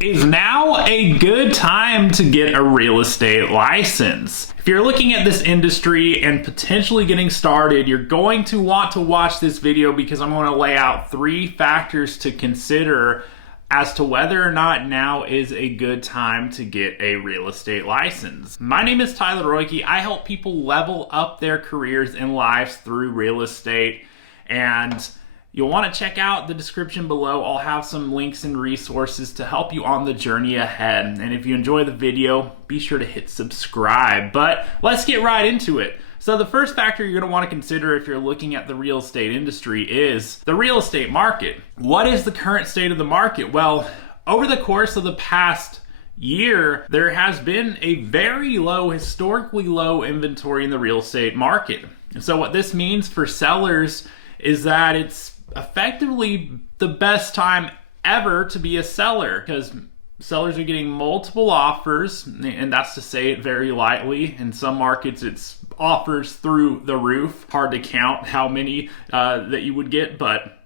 Is now a good time to get a real estate license? If you're looking at this industry and potentially getting started, you're going to want to watch this video because I'm going to lay out 3 factors to consider as to whether or not now is a good time to get a real estate license. My name is Tyler Roicki. I help people level up their careers and lives through real estate, and you'll want to check out the description below. I'll have some links and resources to help you on the journey ahead. And if you enjoy the video, be sure to hit subscribe. But let's get right into it. So the first factor you're going to want to consider if you're looking at the real estate industry is the real estate market. What is the current state of the market? Well, over the course of the past year, there has been a very low, historically low inventory in the real estate market. And so what this means for sellers is that it's effectively the best time ever to be a seller, because sellers are getting multiple offers, and that's to say it very lightly. In some markets, it's offers through the roof. Hard to count how many that you would get, but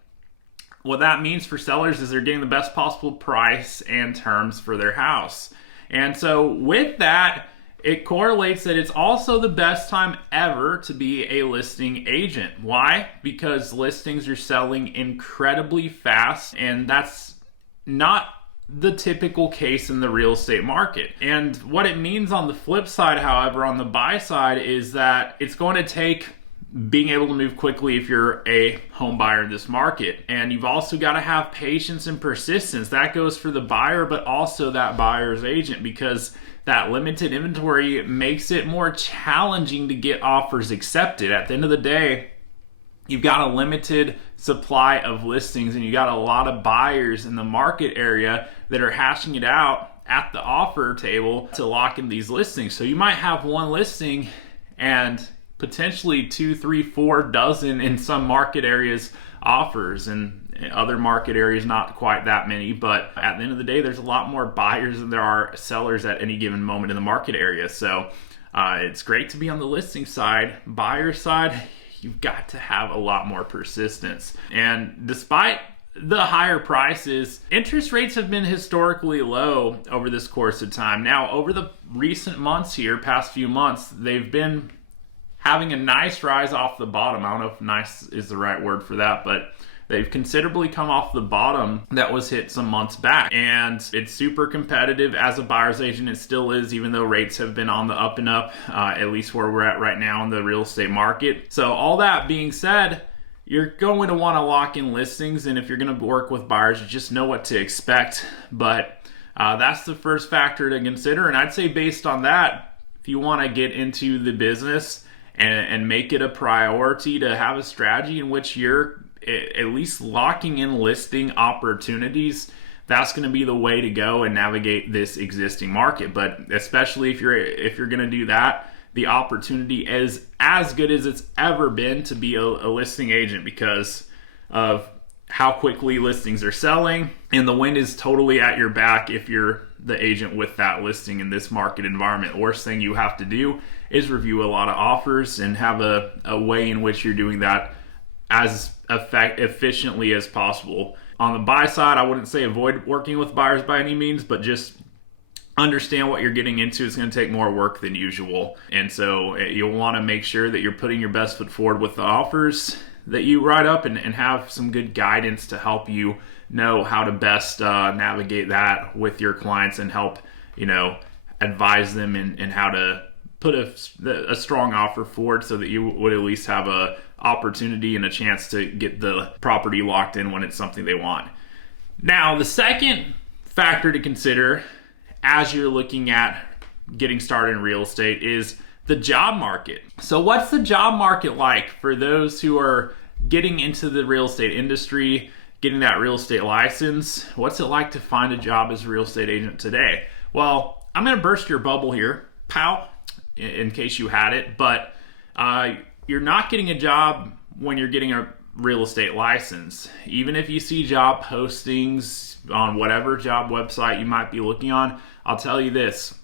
what that means for sellers is they're getting the best possible price and terms for their house. And so with that, it correlates that it's also the best time ever to be a listing agent. Why? Because listings are selling incredibly fast, and that's not the typical case in the real estate market. And what it means on the flip side, however, on the buy side, is that it's going to take being able to move quickly if you're a home buyer in this market. And you've also got to have patience and persistence. That goes for the buyer, but also that buyer's agent, because that limited inventory makes it more challenging to get offers accepted. At the end of the day, you've got a limited supply of listings, and you got a lot of buyers in the market area that are hashing it out at the offer table to lock in these listings. So you might have one listing and potentially 2, 3, 4 dozen in some market areas offers, and other market areas not quite that many. But at the end of the day, there's a lot more buyers than there are sellers at any given moment in the market area. So it's great to be on the listing side. Buyer side, you've got to have a lot more persistence. And despite the higher prices, interest rates have been historically low over this course of time. Now, over the recent months here, past few months, they've been having a nice rise off the bottom. I don't know if nice is the right word for that, but they've considerably come off the bottom that was hit some months back. And it's super competitive as a buyer's agent. It still is, even though rates have been on the up and up, at least where we're at right now in the real estate market. So all that being said, you're going to want to lock in listings. And if you're going to work with buyers, you just know what to expect. But that's the first factor to consider. And I'd say based on that, if you want to get into the business and make it a priority to have a strategy in which you're at least locking in listing opportunities, that's going to be the way to go and navigate this existing market. But especially if you're going to do that, the opportunity is as good as it's ever been to be a listing agent, because of how quickly listings are selling, and the wind is totally at your back if you're the agent with that listing in this market environment. The worst thing you have to do is review a lot of offers and have a way in which you're doing that as efficiently as possible. On the buy side, I wouldn't say avoid working with buyers by any means, but just understand what you're getting into. It's going to take more work than usual. And so you'll want to make sure that you're putting your best foot forward with the offers that you write up, and have some good guidance to help you know how to best navigate that with your clients, and help advise them in how to put a strong offer forward, so that you would at least have a opportunity and a chance to get the property locked in when it's something they want. Now, the second factor to consider as you're looking at getting started in real estate is the job market. So what's the job market like for those who are getting into the real estate industry, getting that real estate license? What's it like to find a job as a real estate agent today? Well, I'm going to burst your bubble here, pal, in case you had it, but you're not getting a job when you're getting a real estate license. Even if you see job postings on whatever job website you might be looking on, I'll tell you this: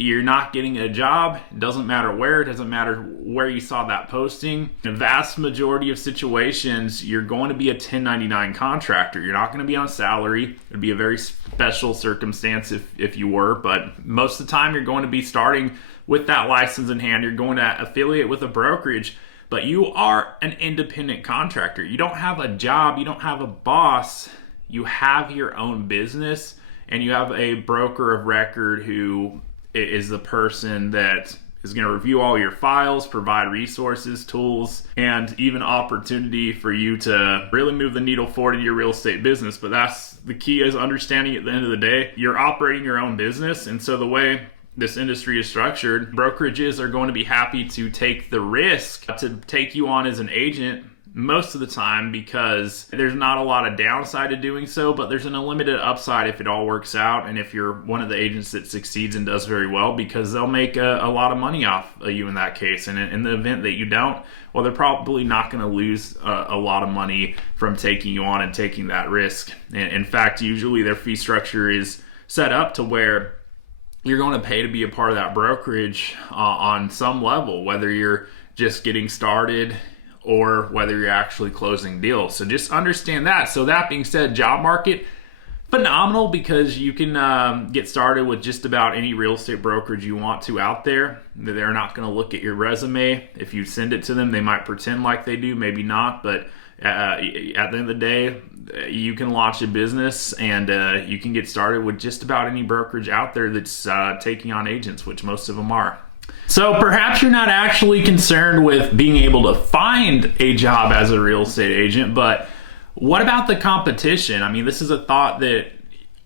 you're not getting a job. It doesn't matter where. It doesn't matter where you saw that posting. In the vast majority of situations, you're going to be a 1099 contractor. You're not going to be on salary. It'd be a very special circumstance if you were, but most of the time you're going to be starting with that license in hand. You're going to affiliate with a brokerage, but you are an independent contractor. You don't have a job. You don't have a boss. You have your own business, and you have a broker of record who is the person that is going to review all your files, provide resources, tools, and even opportunity for you to really move the needle forward in your real estate business. But that's the key, is understanding at the end of the day, you're operating your own business. And so the way this industry is structured, brokerages are going to be happy to take the risk to take you on as an agent most of the time, because there's not a lot of downside to doing so, but there's an unlimited upside if it all works out, and if you're one of the agents that succeeds and does very well, because they'll make a lot of money off of you in that case. And in the event that you don't, well, they're probably not going to lose a lot of money from taking you on and taking that risk. And in fact, usually their fee structure is set up to where you're going to pay to be a part of that brokerage on some level, whether you're just getting started or whether you're actually closing deals. So just understand that. So that being said, job market, phenomenal, because you can get started with just about any real estate brokerage you want to out there. They're not going to look at your resume. If you send it to them, they might pretend like they do, maybe not. But at the end of the day, you can launch a business, and you can get started with just about any brokerage out there that's taking on agents, which most of them are. So perhaps you're not actually concerned with being able to find a job as a real estate agent, but what about the competition? I mean, this is a thought that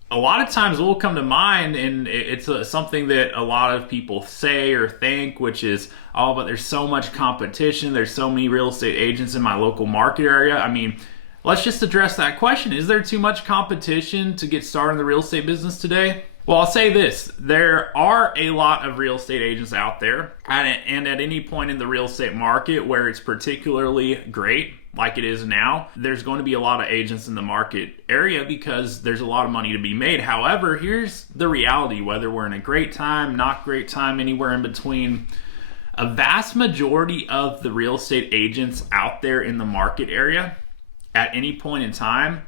a lot of times will come to mind, and it's something that a lot of people say or think, which is, oh, but there's so much competition. There's so many real estate agents in my local market area. I mean, let's just address that question. Is there too much competition to get started in the real estate business today? Well, I'll say this. There are a lot of real estate agents out there, and at any point in the real estate market where it's particularly great, like it is now, there's going to be a lot of agents in the market area because there's a lot of money to be made. However, here's the reality, whether we're in a great time, not great time, anywhere in between, a vast majority of the real estate agents out there in the market area at any point in time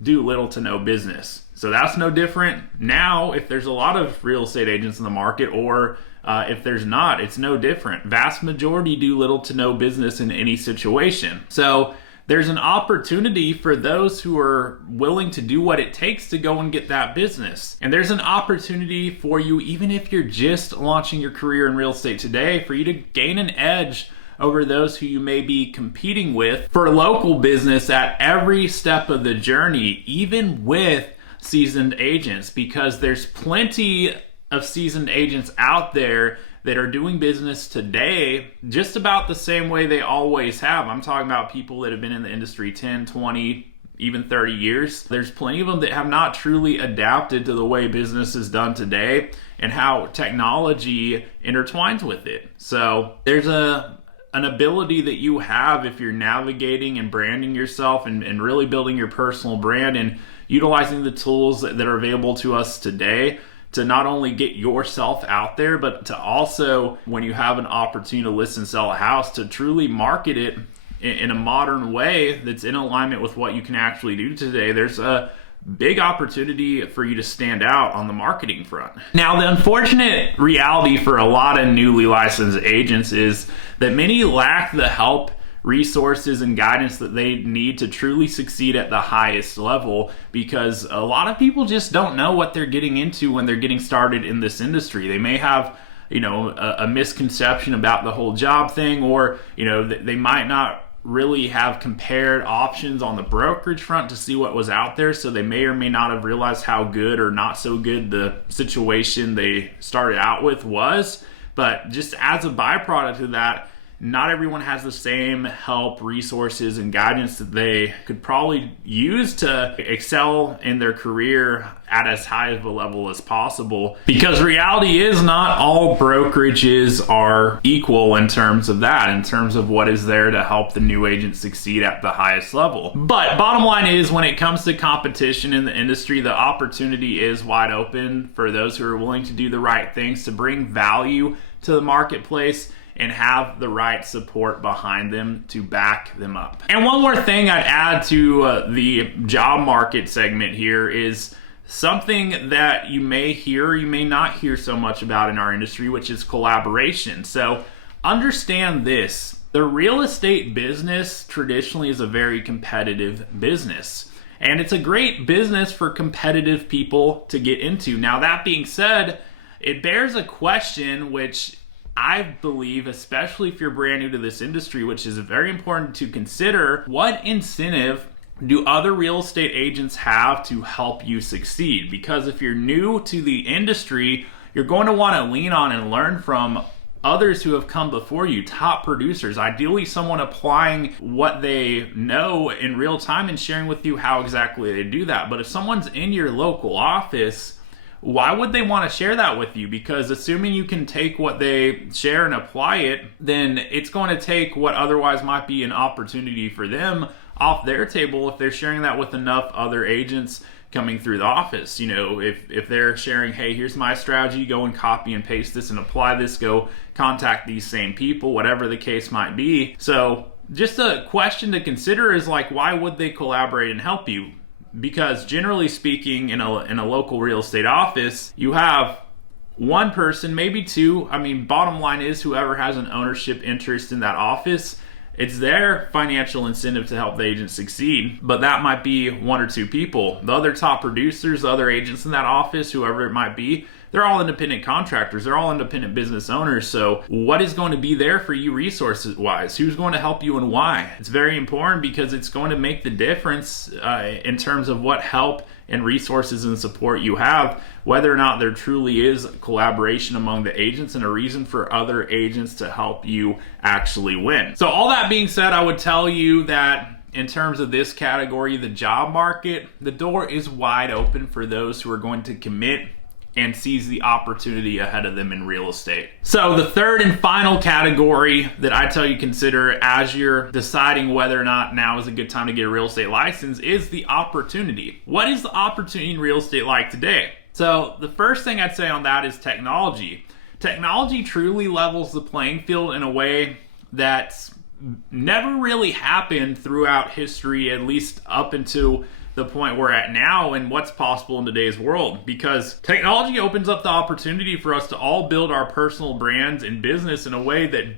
do little to no business. So that's no different now if there's a lot of real estate agents in the market, or if there's not, it's no different. Vast majority do little to no business in any situation. So there's an opportunity for those who are willing to do what it takes to go and get that business. And there's an opportunity for you, even if you're just launching your career in real estate today, for you to gain an edge over those who you may be competing with for local business at every step of the journey, even with seasoned agents, because there's plenty of seasoned agents out there that are doing business today just about the same way they always have. I'm talking about people that have been in the industry 10, 20, even 30 years. There's plenty of them that have not truly adapted to the way business is done today and how technology intertwines with it. So there's an ability that you have if you're navigating and branding yourself and really building your personal brand and utilizing the tools that are available to us today to not only get yourself out there, but to also, when you have an opportunity to list and sell a house, to truly market it in a modern way that's in alignment with what you can actually do today. There's a big opportunity for you to stand out on the marketing front. Now, the unfortunate reality for a lot of newly licensed agents is that many lack the help, resources, and guidance that they need to truly succeed at the highest level, because a lot of people just don't know what they're getting into when they're getting started in this industry. They may have, a misconception about the whole job thing, or, they might not really have compared options on the brokerage front to see what was out there, so they may or may not have realized how good or not so good the situation they started out with was. But just as a byproduct of that, not everyone has the same help, resources, and guidance that they could probably use to excel in their career at as high of a level as possible. Because reality is not all brokerages are equal in terms of that, in terms of what is there to help the new agent succeed at the highest level. But bottom line is, when it comes to competition in the industry, the opportunity is wide open for those who are willing to do the right things to bring value to the marketplace and have the right support behind them to back them up. And one more thing I'd add to the job market segment here is something that you may hear or you may not hear so much about in our industry, which is collaboration. So understand this: the real estate business traditionally is a very competitive business. And it's a great business for competitive people to get into. Now, that being said, it bears a question, which I believe, especially if you're brand new to this industry, which is very important to consider: what incentive do other real estate agents have to help you succeed? Because if you're new to the industry, you're going to want to lean on and learn from others who have come before you, top producers, ideally someone applying what they know in real time and sharing with you how exactly they do that. But if someone's in your local office, why would they want to share that with you? Because assuming you can take what they share and apply it, then it's going to take what otherwise might be an opportunity for them off their table if they're sharing that with enough other agents coming through the office. You know, if they're sharing, hey, here's my strategy, go and copy and paste this and apply this, go contact these same people, whatever the case might be. So just a question to consider is, like, why would they collaborate and help you? Because generally speaking, in a local real estate office, you have one person, maybe two. I mean, bottom line is, whoever has an ownership interest in that office, it's their financial incentive to help the agent succeed. But that might be one or two people. The other top producers, the other agents in that office, whoever it might be, they're all independent contractors. They're all independent business owners. So what is going to be there for you resources wise? Who's going to help you and why? It's very important, because it's going to make the difference in terms of what help and resources and support you have, whether or not there truly is collaboration among the agents and a reason for other agents to help you actually win. So all that being said, I would tell you that in terms of this category, the job market, the door is wide open for those who are going to commit and seize the opportunity ahead of them in real estate. So the third and final category that I tell you consider as you're deciding whether or not now is a good time to get a real estate license is the opportunity. What is the opportunity in real estate like today? So the first thing I'd say on that is technology. Technology truly levels the playing field in a way that's never really happened throughout history, at least up until the point we're at now and what's possible in today's world. Because technology opens up the opportunity for us to all build our personal brands and business in a way that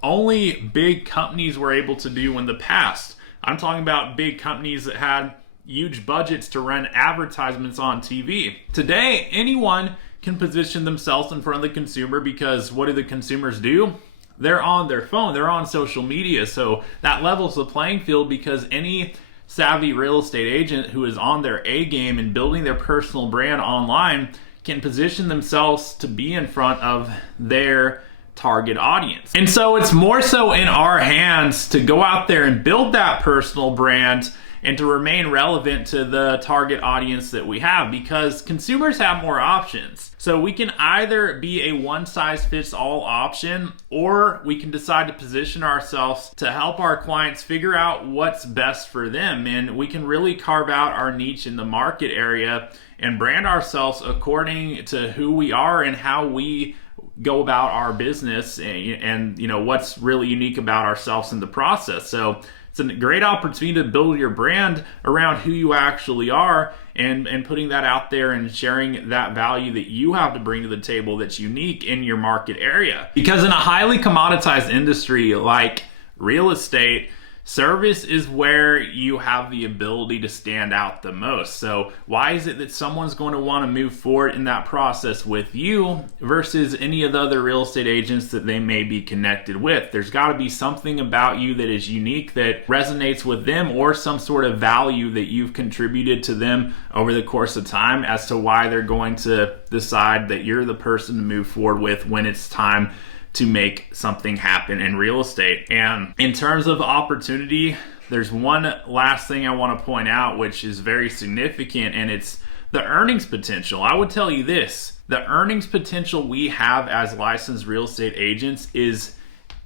only big companies were able to do in the past. I'm talking about big companies that had huge budgets to run advertisements on TV. Today, anyone can position themselves in front of the consumer, because what do the consumers do? They're on their phone, they're on social media. So that levels the playing field, because any savvy real estate agent who is on their A game and building their personal brand online can position themselves to be in front of their target audience. And so it's more so in our hands to go out there and build that personal brand and to remain relevant to the target audience that we have, because consumers have more options. So we can either be a one-size-fits-all option, or we can decide to position ourselves to help our clients figure out what's best for them. And we can really carve out our niche in the market area and brand ourselves according to who we are and how we go about our business, and you know what's really unique about ourselves in the process. So it's a great opportunity to build your brand around who you actually are, and putting that out there and sharing that value that you have to bring to the table that's unique in your market area. Because in a highly commoditized industry like real estate, service is where you have the ability to stand out the most. So why is it that someone's going to want to move forward in that process with you versus any of the other real estate agents that they may be connected with? There's got to be something about you that is unique, that resonates with them, or some sort of value that you've contributed to them over the course of time as to why they're going to decide that you're the person to move forward with when it's time to make something happen in real estate. And in terms of opportunity, there's one last thing I want to point out, which is very significant, and it's the earnings potential. I would tell you this: the earnings potential we have as licensed real estate agents is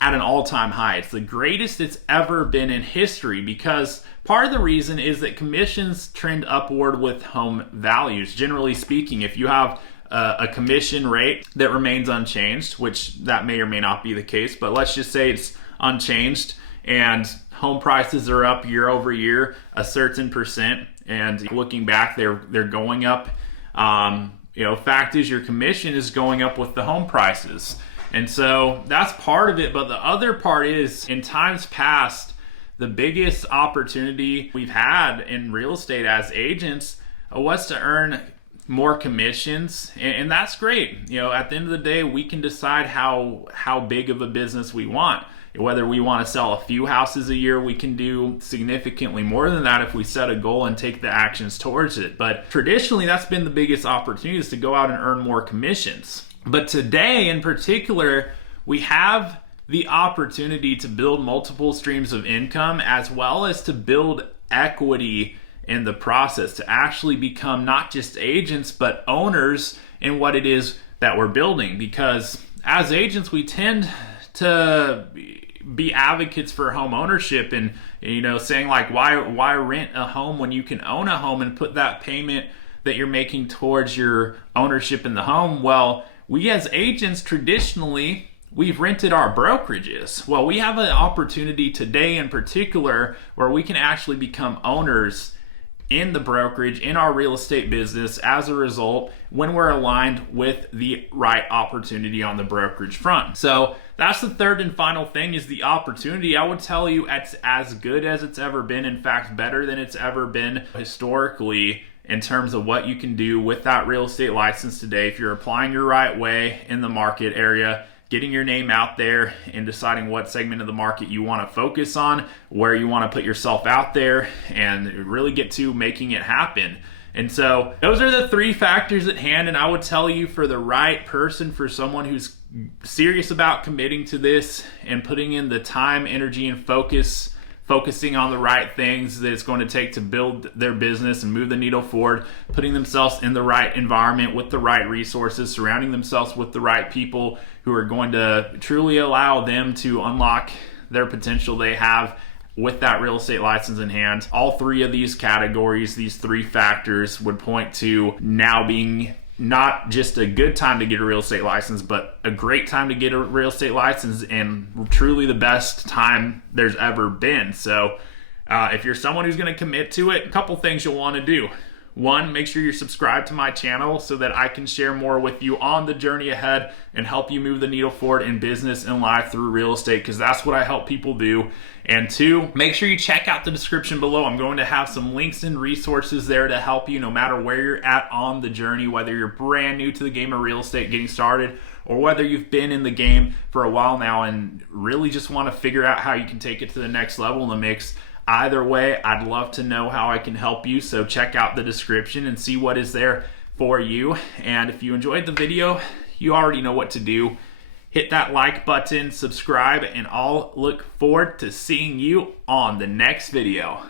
at an all-time high. It's the greatest it's ever been in history, because part of the reason is that commissions trend upward with home values. Generally speaking, if you have a commission rate that remains unchanged, which that may or may not be the case, but let's just say it's unchanged and home prices are up year over year a certain percent, and looking back, they're going up. Fact is, your commission is going up with the home prices. And so that's part of it. But the other part is, in times past, the biggest opportunity we've had in real estate as agents was to earn more commissions. And that's great. At the end of the day, we can decide how big of a business we want. Whether we want to sell a few houses a year, we can do significantly more than that if we set a goal and take the actions towards it. But traditionally, that's been the biggest opportunity, is to go out and earn more commissions. But today in particular, we have the opportunity to build multiple streams of income, as well as to build equity in the process, to actually become not just agents, but owners in what it is that we're building. Because as agents, we tend to be advocates for home ownership, and saying like, why rent a home when you can own a home and put that payment that you're making towards your ownership in the home. Well, we as agents, traditionally, we've rented our brokerages. Well, we have an opportunity today in particular where we can actually become owners in the brokerage, in our real estate business, as a result, when we're aligned with the right opportunity on the brokerage front. So that's the third and final thing, is the opportunity. I would tell you it's as good as it's ever been. In fact, better than it's ever been historically, in terms of what you can do with that real estate license today. If you're applying your right way in the market area, getting your name out there and deciding what segment of the market you want to focus on, where you want to put yourself out there, and really get to making it happen. And so those are the three factors at hand. And I would tell you, for the right person, for someone who's serious about committing to this and putting in the time, energy, and focusing on the right things that it's going to take to build their business and move the needle forward, putting themselves in the right environment with the right resources, surrounding themselves with the right people who are going to truly allow them to unlock their potential they have with that real estate license in hand. All three of these categories, these three factors, would point to now being not just a good time to get a real estate license, but a great time to get a real estate license, and truly the best time there's ever been. So if you're someone who's going to commit to it, a couple things you'll want to do. One, make sure you're subscribed to my channel so that I can share more with you on the journey ahead and help you move the needle forward in business and life through real estate, because that's what I help people do. And two, make sure you check out the description below. I'm going to have some links and resources there to help you no matter where you're at on the journey, whether you're brand new to the game of real estate getting started, or whether you've been in the game for a while now and really just want to figure out how you can take it to the next level in the mix. Either way, I'd love to know how I can help you. So check out the description and see what is there for you. And if you enjoyed the video, you already know what to do. Hit that like button, subscribe, and I'll look forward to seeing you on the next video.